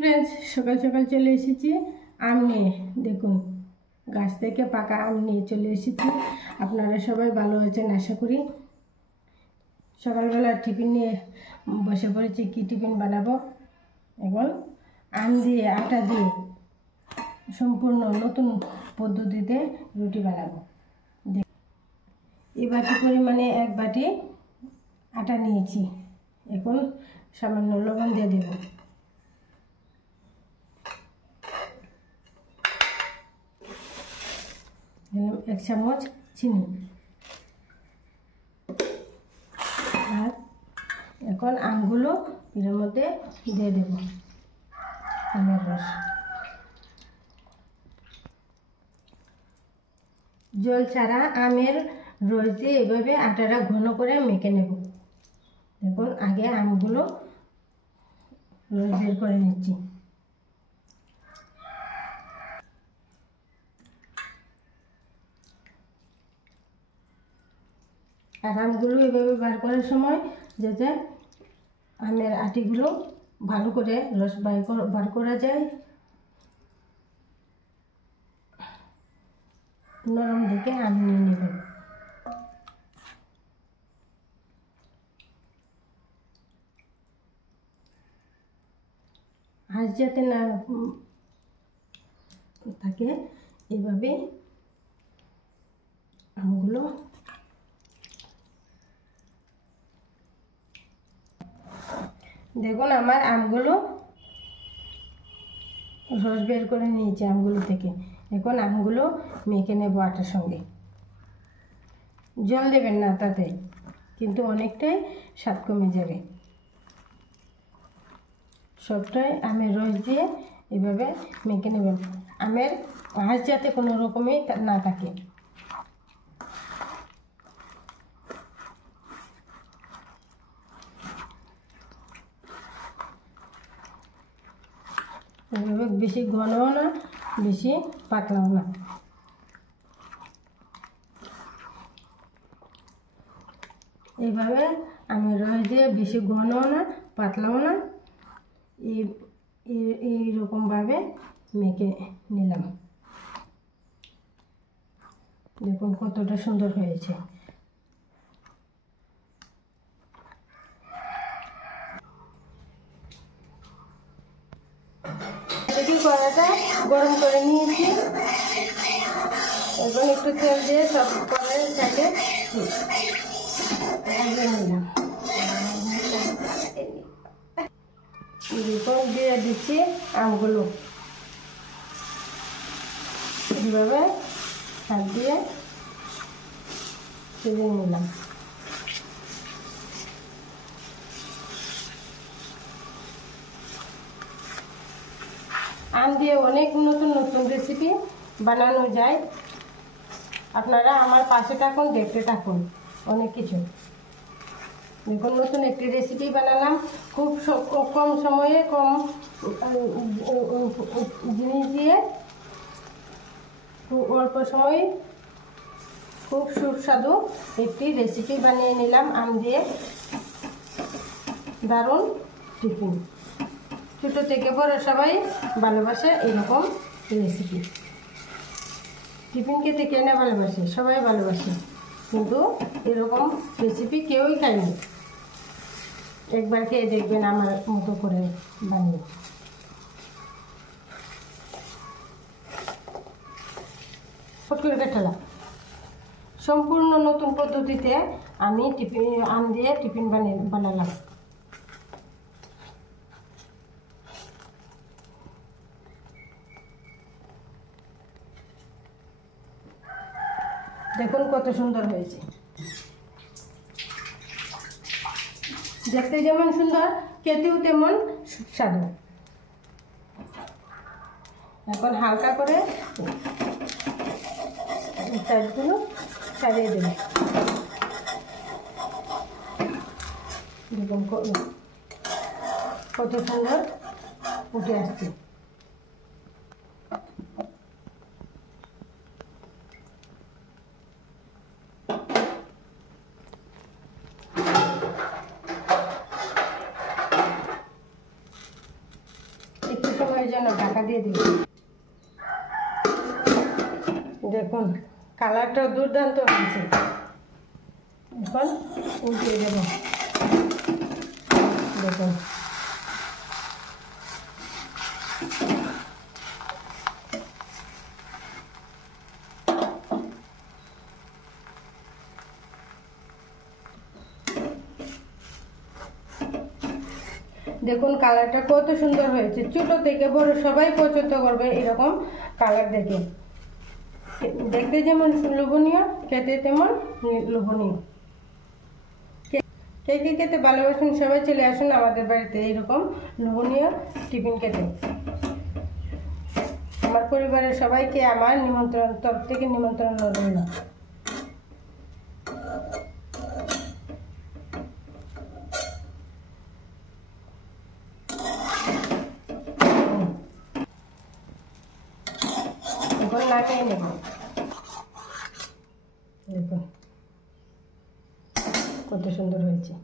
Friends, সকাল সকাল চলে এসেছি আম নিয়ে। দেখুন, গাছ থেকে পাকা আম নিয়ে চলে এসেছি। আপনারা সবাই ভালো আছেন আশা করি। সকালবেলা টিফিন নিয়ে বসে পড়েছি। কি টিফিন বানাবো? এখন আম দিয়ে, আটা দিয়ে সম্পূর্ণ নতুন পদ্ধতিতে রুটি বানাবো। এই বাটি পরিমাণে এক বাটি আটা নিয়েছি। এখন সামান্য লবণ দিয়ে দেব। এক চামচ চিনি। আর এখন আমগুলো এর মধ্যে দিয়ে দেব। আমের রস, জল ছাড়া আমের রস দিয়ে এভাবে আটাটা ঘন করে মেখে নেব। দেখুন, আগে আমগুলো রস বের করে নিচ্ছি। আর আমগুলো এভাবে বার করার সময় যাতে আমের আটিগুলো ভালো করে রস বার করা যায়, নরম দেখে আম নিয়ে নেবেন। হাঁস যাতে না থাকে এভাবে আমগুলো দেখুন, আমার আমগুলো রস বের করে নিয়েছি আমগুলো থেকে। এখন আমগুলো মেখে নেব আটার সঙ্গে। জল দেবেন না তাতে, কিন্তু অনেকটাই স্বাদ কমে যাবে। সবটাই আমের রস দিয়ে এভাবে মেখে নেবেন। আমের আঁশ যাতে কোনো রকমে না থাকে। এভাবে বেশি ঘনও না, বেশি পাতলাও না। এইভাবে আমি রস দিয়ে বেশি ঘনও না, পাতলাও না, এইরকমভাবে মেখে নিলাম। দেখুন কতটা সুন্দর হয়েছে। কড়াটা গরম করে নিয়েছি। এখন একটু তেল দিয়ে সব কড়াইয়ের সাথে নিলাম। এরকম দিয়ে দিচ্ছি আমগুলো। এইভাবে হাত দিয়ে তুলে নিলাম। আম দিয়ে অনেক নতুন নতুন রেসিপি বানানো যায়। আপনারা আমার পাশে থাকুন, দেখতে থাকুন অনেক কিছু। দেখুন, নতুন একটি রেসিপি বানালাম। খুব কম সময়ে কম জিনিস দিয়ে খুব অল্প সময়ে খুব সুস্বাদু একটি রেসিপি বানিয়ে নিলাম আম দিয়ে। দারুণ টিফিন। ছোটো থেকে বড় সবাই ভালোবাসে এরকম রেসিপি। টিফিন খেতে কে না ভালোবাসে? সবাই ভালোবাসে, কিন্তু এরকম রেসিপি কেউই খায়নি। একবার খেয়ে দেখবেন আমার মতো করে বানিয়ে। ফটকুড়ি ঠেলা সম্পূর্ণ নতুন পদ্ধতিতে আমি আম দিয়ে টিফিন বানালাম। দেখুন কত সুন্দর হয়েছে। দেখতে যেমন সুন্দর, খেতেও তেমন সুস্বাদু। এখন হালকা করে সাইডগুলো ছাড়িয়ে দেব। দেখুন কত সুন্দর উঠে আসছে। একটু সময়ের জন্য ঢাকা দিয়ে দিব। দেখুন কালারটা দুর্দান্ত হয়েছে। এখন উল্টে দেব। দেখুন দেখুন কালারটা কত সুন্দর হয়েছে। ছোট থেকে বড় সবাই পছন্দ করবে এরকম কালার দেখে। দেখতে যেমন লোভনীয়, খেতে তেমন লোভনীয়। কে কে খেতে ভালোবাসেন সবাই চলে আসুন আমাদের বাড়িতে এরকম লোভনীয় টিফিন খেতে। আমার পরিবারের সবাইকে আমার তরফ থেকে নিমন্ত্রণ রইল। এখন নামিয়ে নেব। দেখুন কত সুন্দর হয়েছে।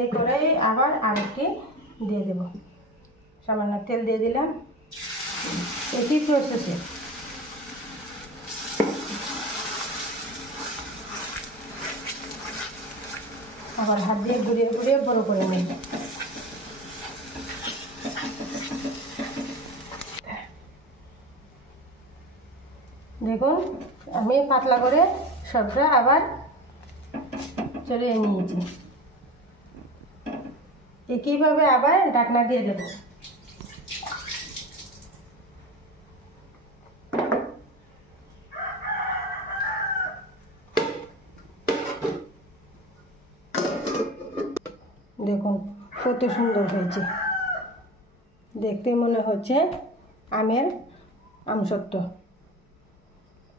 এই করে আবার আরেকটি দিয়ে দেব। সামান্য তেল দিয়ে দিলাম। একই প্রসেসে আবার হাত দিয়ে ঘুরিয়ে ঘুরিয়ে বড় করে নেব। দেখুন আমি পাতলা করে সবটা আবার চড়িয়ে নিয়েছি। একইভাবে আবার ঢাকনা দিয়ে দেব। দেখুন কত সুন্দর হয়েছে। দেখতে মনে হচ্ছে আমের আমসত্ত্ব।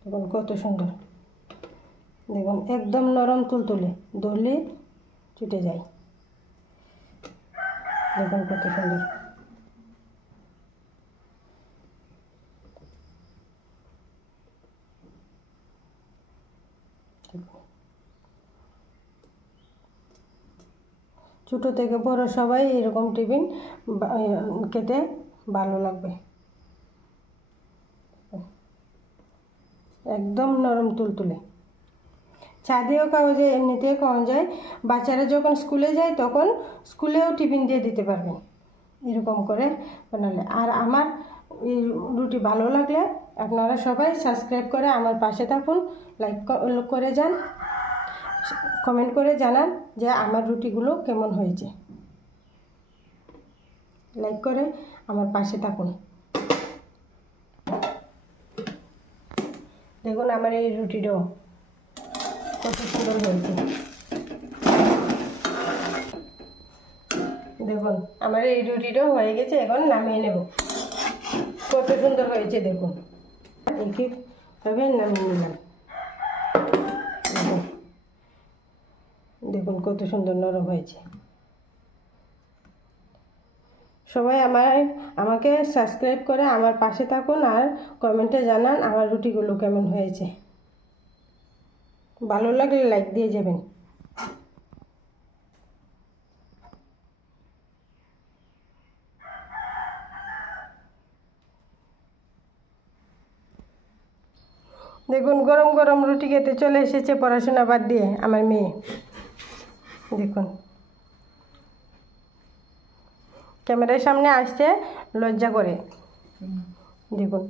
দেখুন কত সুন্দর। দেখুন একদম নরম তুলতুলে, ধরলে ছুটে যায়। দেখুন কত সুন্দর। ছোট থেকে বড় সবাই এরকম টিফিন খেতে ভালো লাগবে। একদম নরম তুলতুলে। চা দিয়েও খাওয়া যায়, এমনিতেও খাওয়া যায়। বাচ্চারা যখন স্কুলে যায় তখন স্কুলেও টিফিন দিয়ে দিতে পারবেন এরকম করে বানালে। আর আমার এই রুটি ভালো লাগলে আপনারা সবাই সাবস্ক্রাইব করে আমার পাশে থাকুন, লাইক করে যান, কমেন্ট করে জানান যে আমার রুটিগুলো কেমন হয়েছে। লাইক করে আমার পাশে থাকুন। দেখুন আমার এই রুটিটাও কত সুন্দর হয়েছে। দেখুন আমার এই রুটিটাও হয়ে গেছে। এখন নামিয়ে নেব। কত সুন্দর হয়েছে দেখুন। এইভাবে নামিয়ে নিলাম। দেখুন কত সুন্দর নরম হয়েছে। সবাই আমাকে সাবস্ক্রাইব করে আমার পাশে থাকুন আর কমেন্টে জানান আমার রুটিগুলো কেমন হয়েছে। ভালো লাগলে লাইক দিয়ে যাবেন। দেখুন গরম গরম রুটি খেতে চলে এসেছে পড়াশোনা বাদ দিয়ে আমার মেয়ে। দেখুন ক্যামেরার সামনে আসতে লজ্জা করে। দেখুন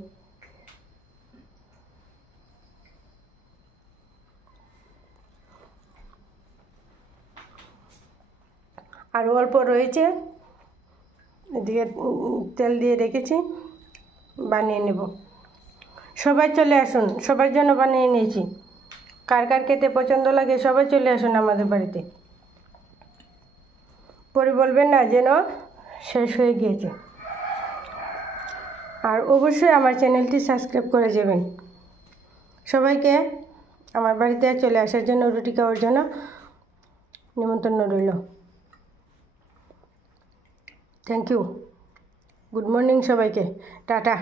আরও অল্প রয়েছে, এদিকে তেল দিয়ে রেখেছি, বানিয়ে নেব। সবাই চলে আসুন, সবার জন্য বানিয়ে নিয়েছি। কার কার খেতে পছন্দ লাগে সবাই চলে আসুন আমাদের বাড়িতে। পরে বলবেন না যেন শেষ হয়ে গিয়েছে। আর অবশ্যই আমার চ্যানেলটি সাবস্ক্রাইব করে যাবেন। সবাইকে আমার বাড়িতে চলে আসার জন্য, রুটি খাওয়ার জন্য নিমন্ত্রণ রইল। Thank you. গুড মর্নিং সবাইকে। টাটা।